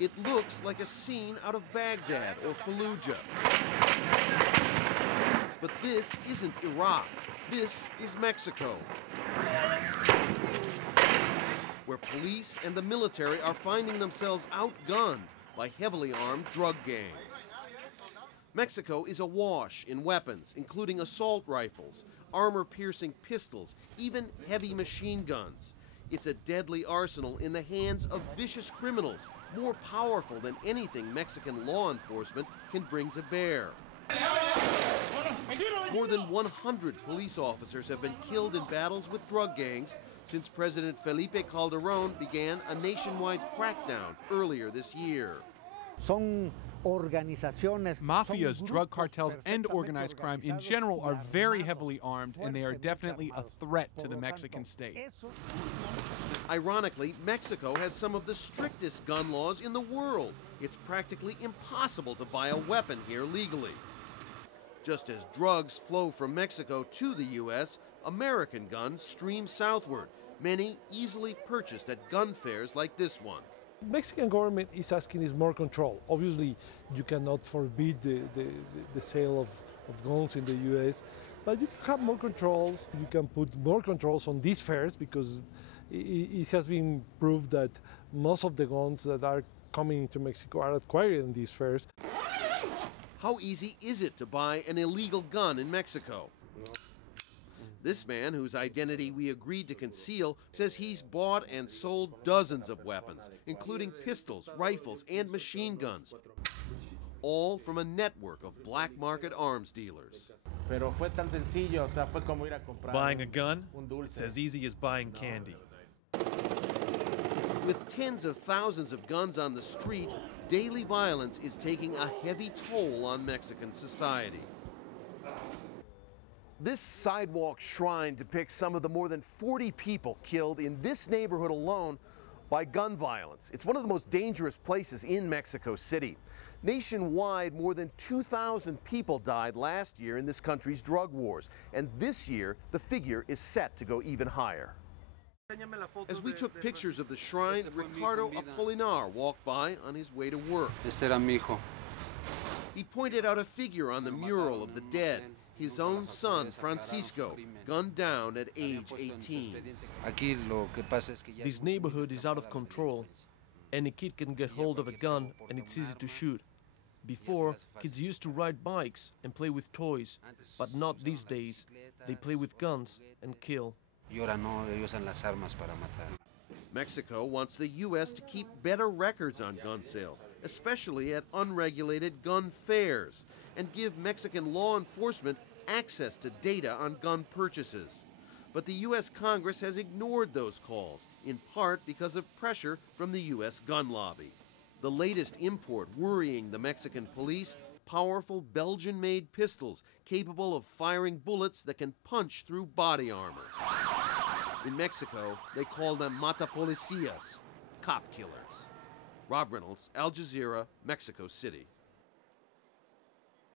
It looks like a scene out of Baghdad or Fallujah. But this isn't Iraq. This is Mexico, where police and the military are finding themselves outgunned by heavily armed drug gangs. Mexico is awash in weapons, including assault rifles, armor-piercing pistols, even heavy machine guns. It's a deadly arsenal in the hands of vicious criminals, more powerful than anything Mexican law enforcement can bring to bear. More than 100 police officers have been killed in battles with drug gangs since President Felipe Calderón began a nationwide crackdown earlier this year. Mafias, drug cartels, and organized crime in general are very heavily armed, and they are definitely a threat to the Mexican state. Ironically, Mexico has some of the strictest gun laws in the world. It's practically impossible to buy a weapon here legally. Just as drugs flow from Mexico to the U.S., American guns stream southward, many easily purchased at gun fairs like this one. Mexican government is asking is more control. Obviously, you cannot forbid the sale of guns in the U.S., but you can have more controls. You can put more controls on these fairs because it has been proved that most of the guns that are coming into Mexico are acquired in these fairs. How easy is it to buy an illegal gun in Mexico? This man, whose identity we agreed to conceal, says he's bought and sold dozens of weapons, including pistols, rifles, and machine guns, all from a network of black market arms dealers. Buying a gun, it's as easy as buying candy. With tens of thousands of guns on the street, daily violence is taking a heavy toll on Mexican society. This sidewalk shrine depicts some of the more than 40 people killed in this neighborhood alone by gun violence. It's one of the most dangerous places in Mexico City. Nationwide, more than 2,000 people died last year in this country's drug wars, and this year the figure is set to go even higher. As we took pictures of the shrine, Ricardo Apolinar walked by on his way to work. He pointed out a figure on the mural of the dead, his own son, Francisco, gunned down at age 18. This neighborhood is out of control. Any kid can get hold of a gun and it's easy to shoot. Before, kids used to ride bikes and play with toys, but not these days. They play with guns and kill. Mexico wants the U.S. to keep better records on gun sales, especially at unregulated gun fairs, and give Mexican law enforcement access to data on gun purchases. But the U.S. Congress has ignored those calls, in part because of pressure from the U.S. gun lobby. The latest import worrying the Mexican police: powerful Belgian-made pistols capable of firing bullets that can punch through body armor. In Mexico, they call them matapolicías, cop killers. Rob Reynolds, Al Jazeera, Mexico City.